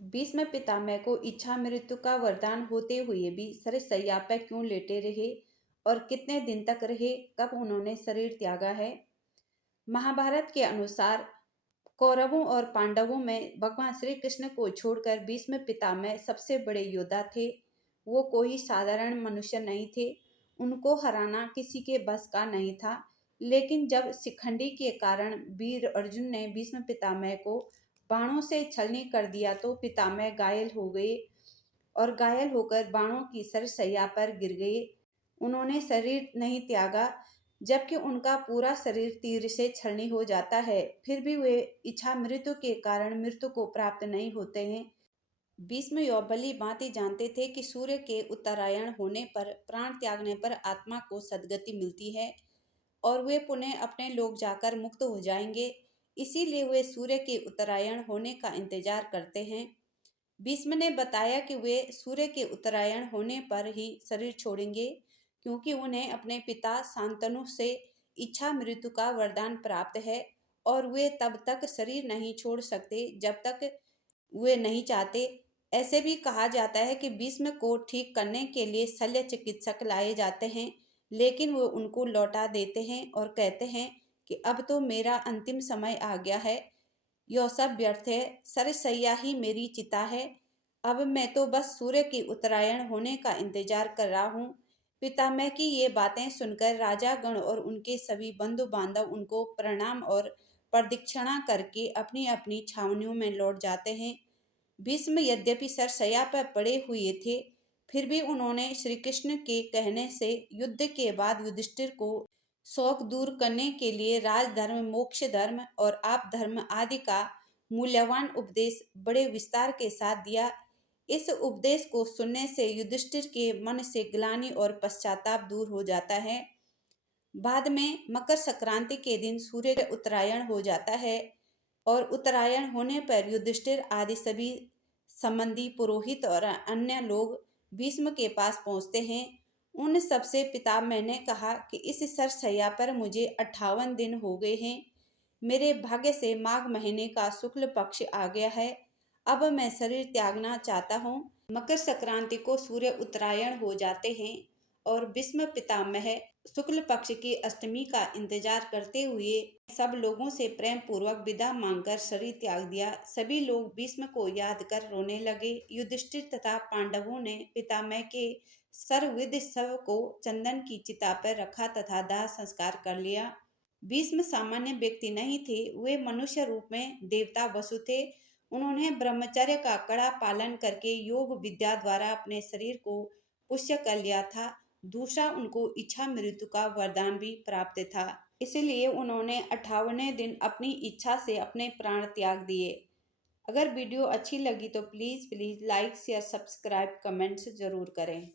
भीष्म पितामह को इच्छा मृत्यु का वरदान होते हुए भी शरीर शैया पर क्यों लेटे रहे और कितने दिन तक रहे, कब उन्होंने शरीर त्यागा है। महाभारत के अनुसार कौरवों और पांडवों में भगवान श्री कृष्ण को छोड़कर भीष्म पितामह सबसे बड़े योद्धा थे। वो कोई साधारण मनुष्य नहीं थे। उनको हराना किसी के बस का नहीं था। लेकिन जब शिखंडी के कारण वीर अर्जुन ने भीष्म पितामह को बाणों से छलनी कर दिया तो पितामह घायल हो गए और घायल होकर बाणों की सरसैया पर गिर गए। उन्होंने शरीर नहीं त्यागा, जबकि उनका पूरा शरीर तीर से छलनी हो जाता है, फिर भी वे इच्छा मृत्यु के कारण मृत्यु को प्राप्त नहीं होते हैं। भीष्म यह भली भांति जानते थे कि सूर्य के उत्तरायण होने पर, प्राण त्यागने पर आत्मा को सद्गति मिलती है और वे पुनः अपने लोक जाकर मुक्त हो जाएंगे। इसीलिए वे सूर्य के उत्तरायण होने का इंतजार करते हैं। भीष्म ने बताया कि वे सूर्य के उत्तरायण होने पर ही शरीर छोड़ेंगे, क्योंकि उन्हें अपने पिता शांतनु से इच्छा मृत्यु का वरदान प्राप्त है और वे तब तक शरीर नहीं छोड़ सकते जब तक वे नहीं चाहते। ऐसे भी कहा जाता है कि भीष्म को ठीक करने के लिए शल्य चिकित्सक लाए जाते हैं, लेकिन वो उनको लौटा देते हैं और कहते हैं कि अब तो मेरा अंतिम समय आ गया है, यह सब व्यर्थ है, सरसैया ही मेरी चिता है। अब मैं तो बस सूर्य की उत्तरायण होने का इंतजार कर रहा हूँ। पितामह की ये बातें सुनकर राजा गण और उनके सभी बंधु बांधव उनको प्रणाम और प्रदक्षिणा करके अपनी अपनी छावनियों में लौट जाते हैं। भीष्म यद्यपि सरसैया पर पड़े हुए थे, फिर भी उन्होंने श्री कृष्ण के कहने से युद्ध के बाद युधिष्ठिर को शौक दूर करने के लिए राजधर्म, मोक्ष धर्म और आप धर्म आदि का मूल्यवान उपदेश बड़े विस्तार के साथ दिया। इस उपदेश को सुनने से युधिष्ठिर के मन से ग्लानि और पश्चाताप दूर हो जाता है। बाद में मकर संक्रांति के दिन सूर्य का उत्तरायण हो जाता है और उत्तरायण होने पर युधिष्ठिर आदि सभी संबंधी, पुरोहित और अन्य लोग भीष्म के पास पहुंचते हैं। उन सबसे पितामह ने कहा कि इस सरसैया पर मुझे 58 दिन हो गए हैं। मेरे भाग्य से माघ महीने का शुक्ल पक्ष आ गया है। अब मैं शरीर त्यागना चाहता हूँ। मकर संक्रांति को सूर्य उत्तरायण हो जाते हैं और भीष्म पितामह शुक्ल पक्ष की अष्टमी का इंतजार करते हुए सब लोगों से प्रेम पूर्वक विदा मांगकर शरीर त्याग दिया। सभी लोग भीष्म को याद कर रोने लगे। युधिष्ठिर तथा पांडवों ने पितामह के सर्वविध शव को चंदन की चिता पर रखा तथा दाह संस्कार कर लिया। भीष्म सामान्य व्यक्ति नहीं थे, वे मनुष्य रूप में देवता वसु थे। उन्होंने ब्रह्मचर्य का कड़ा पालन करके योग विद्या द्वारा अपने शरीर को पुष्य कर लिया था। दूसरा, उनको इच्छा मृत्यु का वरदान भी प्राप्त था, इसलिए उन्होंने 58वें दिन अपनी इच्छा से अपने प्राण त्याग दिए। अगर वीडियो अच्छी लगी तो please like share subscribe comments जरूर करें।